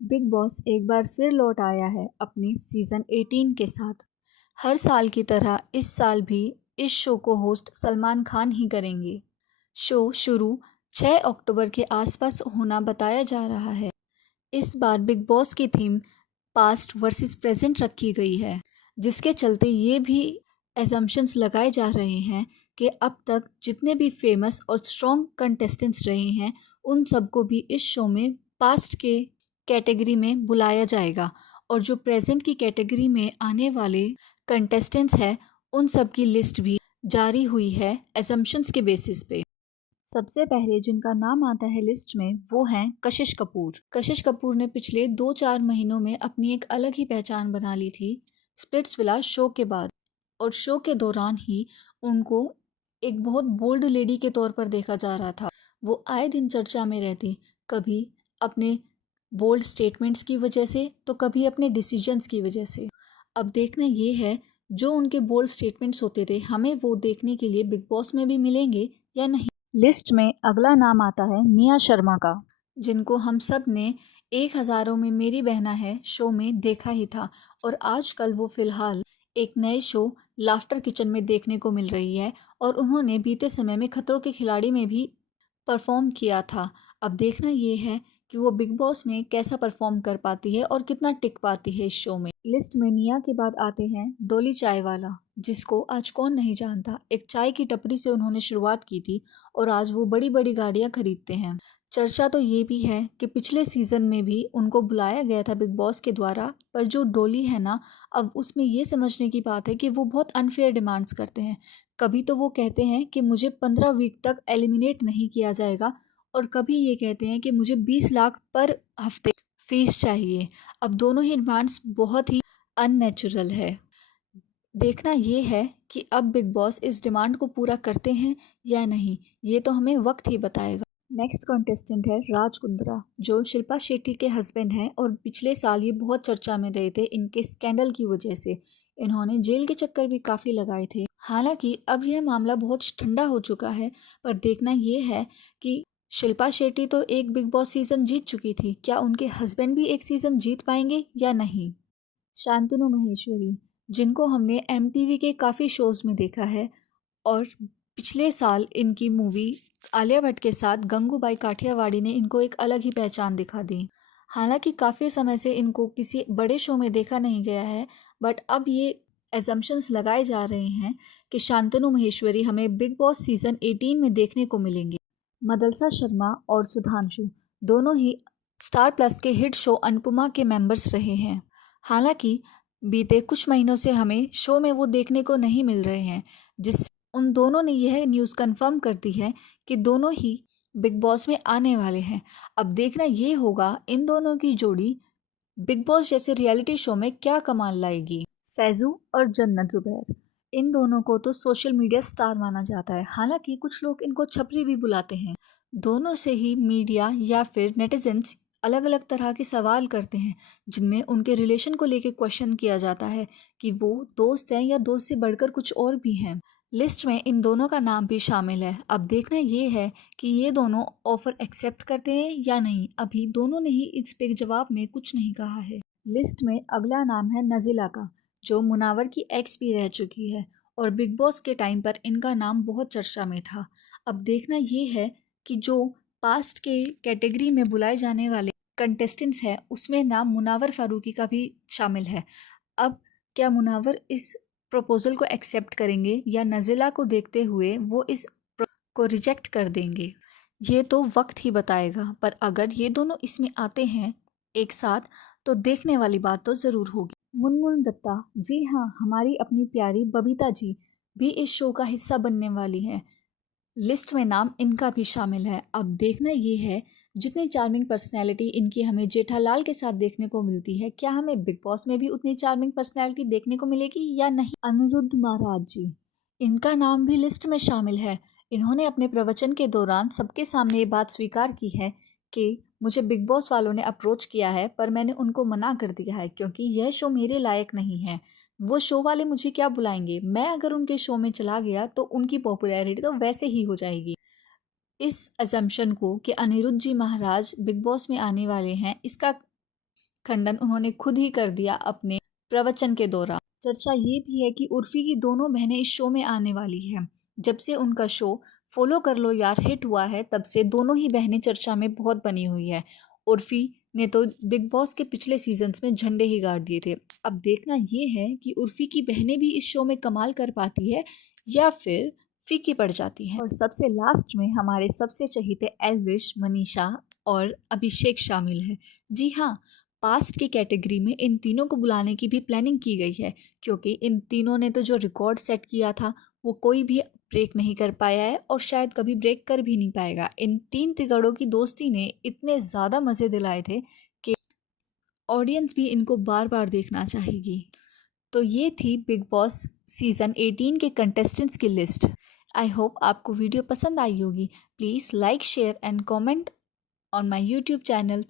Big boss एक बार फिर लौट आया है अपने सीजन 18 के साथ। हर साल की तरह इस साल भी इस शो को होस्ट सलमान खान ही करेंगे। शो शुरू 6 अक्टूबर के आसपास होना बताया जा रहा है। इस बार बिग बॉस की थीम पास्ट वर्सेस प्रेजेंट रखी गई है, जिसके चलते ये भी एजम्पशंस लगाए जा रहे हैं कि अब तक जितने भी फेमस और स्ट्रॉन्ग कंटेस्टेंट्स रहे हैं उन सबको भी इस शो में पास्ट के कैटेगरी में बुलाया जाएगा, और जो प्रेजेंट की कैटेगरी में आने वाले कंटेस्टेंट्स हैं उन सब की लिस्ट भी जारी हुई है एजम्पशंस के बेसिस पे। सबसे पहले जिनका नाम आता है लिस्ट में वो हैं कशिश कपूर। कशिश कपूर ने पिछले 2-4 महीनों में अपनी एक अलग ही पहचान बना ली थी स्प्लिट्सविला शो के बाद, और शो के दौरान ही उनको एक बहुत बोल्ड लेडी के तौर पर देखा जा रहा था। वो आए दिन चर्चा में रहती, कभी अपने बोल्ड स्टेटमेंट्स की वजह से तो कभी अपने डिसीजंस की वजह से। अब देखना ये है जो उनके बोल्ड स्टेटमेंट्स होते थे हमें वो देखने के लिए बिग बॉस में भी मिलेंगे या नहीं। लिस्ट में अगला नाम आता है निया शर्मा का, जिनको हम सब ने 1000 में मेरी बहना है शो में देखा ही था, और आजकल वो फिलहाल एक नए शो लाफ्टर किचन में देखने को मिल रही है, और उन्होंने बीते समय में खतरों के खिलाड़ी में भी परफॉर्म किया था। अब देखना ये है कि वो बिग बॉस में कैसा परफॉर्म कर पाती है और कितना टिक पाती है इस शो में। लिस्ट में निया के बाद आते हैं डोली चाय वाला, जिसको आज कौन नहीं जानता। एक चाय की टपरी से उन्होंने शुरुआत की थी और आज वो बड़ी बड़ी गाड़ियां खरीदते हैं। चर्चा तो ये भी है कि पिछले सीजन में भी उनको बुलाया गया था बिग बॉस के द्वारा, पर जो डोली है ना, अब उसमें ये समझने की बात है कि वो बहुत अनफेयर डिमांड्स करते हैं। कभी तो वो कहते हैं कि मुझे 15 वीक तक एलिमिनेट नहीं किया जाएगा, और कभी ये कहते हैं कि मुझे 20 लाख पर हफ्ते फीस चाहिए। अब दोनों ही डिमांड्स बहुत ही अननेचुरल है। देखना ये है कि अब बिग बॉस इस डिमांड को पूरा करते हैं या नहीं, ये तो हमें वक्त ही बताएगा। नेक्स्ट कॉन्टेस्टेंट है राज कुंद्रा, जो शिल्पा शेट्टी के हस्बैंड हैं, और पिछले साल ये बहुत चर्चा में रहे थे इनके स्कैंडल की वजह से। इन्होंने जेल के चक्कर भी काफ़ी लगाए थे। हालांकि अब यह मामला बहुत ठंडा हो चुका है, पर देखना ये है कि शिल्पा शेट्टी तो एक बिग बॉस सीजन जीत चुकी थी, क्या उनके हस्बैंड भी एक सीजन जीत पाएंगे या नहीं। शांतनु महेश्वरी, जिनको हमने एमटीवी के काफ़ी शोज़ में देखा है, और पिछले साल इनकी मूवी आलिया भट्ट के साथ गंगूबाई काठियावाड़ी ने इनको एक अलग ही पहचान दिखा दी। हालांकि काफ़ी समय से इनको किसी बड़े शो में देखा नहीं गया है, बट अब ये एजम्पशंस लगाए जा रहे हैं कि शांतनु महेश्वरी हमें बिग बॉस सीजन 18 में देखने को मिलेंगे। मदलसा शर्मा और सुधांशु दोनों ही स्टार प्लस के हिट शो अनुपमा के मेंबर्स रहे हैं। हालांकि बीते कुछ महीनों से हमें शो में वो देखने को नहीं मिल रहे हैं, जिस उन दोनों ने यह न्यूज़ कंफर्म कर दी है कि दोनों ही बिग बॉस में आने वाले हैं। अब देखना ये होगा इन दोनों की जोड़ी बिग बॉस जैसे रियलिटी शो में क्या कमाल लाएगी। फैजू और जन्नत जुबैर, इन दोनों को तो सोशल मीडिया स्टार माना जाता है, हालांकि कुछ लोग इनको छपरी भी बुलाते हैं। दोनों से ही मीडिया या फिर नेटिजन्स अलग अलग तरह के सवाल करते हैं, जिनमें उनके रिलेशन को लेकर क्वेश्चन किया जाता है कि वो दोस्त हैं या दोस्त से बढ़कर कुछ और भी हैं। लिस्ट में इन दोनों का नाम भी शामिल है। अब देखना ये है कि ये दोनों ऑफर एक्सेप्ट करते हैं या नहीं। अभी दोनों ने ही इस पे जवाब में कुछ नहीं कहा है। लिस्ट में अगला नाम है नज़ीला का, जो मुनावर की एक्स भी रह चुकी है, और बिग बॉस के टाइम पर इनका नाम बहुत चर्चा में था। अब देखना ये है कि जो पास्ट के कैटेगरी में बुलाए जाने वाले कंटेस्टेंट्स हैं उसमें नाम मुनावर फारूकी का भी शामिल है। अब क्या मुनावर इस प्रपोजल को एक्सेप्ट करेंगे या नज़ीला को देखते हुए वो इस को रिजेक्ट कर देंगे, ये तो वक्त ही बताएगा। पर अगर ये दोनों इसमें आते हैं एक साथ तो देखने वाली बात तो ज़रूर होगी। मुनमुन दत्ता, जी हाँ, हमारी अपनी प्यारी बबीता जी भी इस शो का हिस्सा बनने वाली हैं। लिस्ट में नाम इनका भी शामिल है। अब देखना ये है जितनी चार्मिंग पर्सनैलिटी इनकी हमें जेठालाल के साथ देखने को मिलती है, क्या हमें बिग बॉस में भी उतनी चार्मिंग पर्सनैलिटी देखने को मिलेगी या नहीं। अनिरुद्ध महाराज जी, इनका नाम भी लिस्ट में शामिल है। इन्होंने अपने प्रवचन के दौरान सबके सामने ये बात स्वीकार की है कि मुझे बिग बॉस वालों ने अप्रोच किया है, पर मैंने उनको मना कर दिया है क्योंकि यह शो मेरे लायक नहीं है। वो शो वाले मुझे क्या बुलाएंगे, मैं अगर उनके शो में चला गया तो उनकी पॉपुलैरिटी तो वैसे ही हो जाएगी। इस अजम्पशन को कि अनिरुद्ध जी महाराज बिग बॉस में आने वाले हैं, इसका खंडन उन्होंने खुद ही कर दिया अपने प्रवचन के दौरान। चर्चा ये भी है कि उर्फी की दोनों बहनें इस शो में आने वाली है। जब से उनका शो फॉलो कर लो यार हिट हुआ है, तब से दोनों ही बहनें चर्चा में बहुत बनी हुई है। उर्फी ने तो बिग बॉस के पिछले सीजन्स में झंडे ही गाड़ दिए थे। अब देखना ये है कि उर्फी की बहनें भी इस शो में कमाल कर पाती है या फिर फीकी पड़ जाती हैं। और सबसे लास्ट में हमारे सबसे चहीते एल्विश, मनीषा और अभिषेक शामिल है। जी हाँ, पास्ट की कैटेगरी में इन तीनों को बुलाने की भी प्लानिंग की गई है, क्योंकि इन तीनों ने तो जो रिकॉर्ड सेट किया था वो कोई भी ब्रेक नहीं कर पाया है और शायद कभी ब्रेक कर भी नहीं पाएगा। इन तीन तिगड़ों की दोस्ती ने इतने ज़्यादा मज़े दिलाए थे कि ऑडियंस भी इनको बार बार देखना चाहेगी। तो ये थी बिग बॉस सीज़न 18 के कंटेस्टेंट्स की लिस्ट। आई होप आपको वीडियो पसंद आई होगी। Please like, share and comment on my YouTube channel.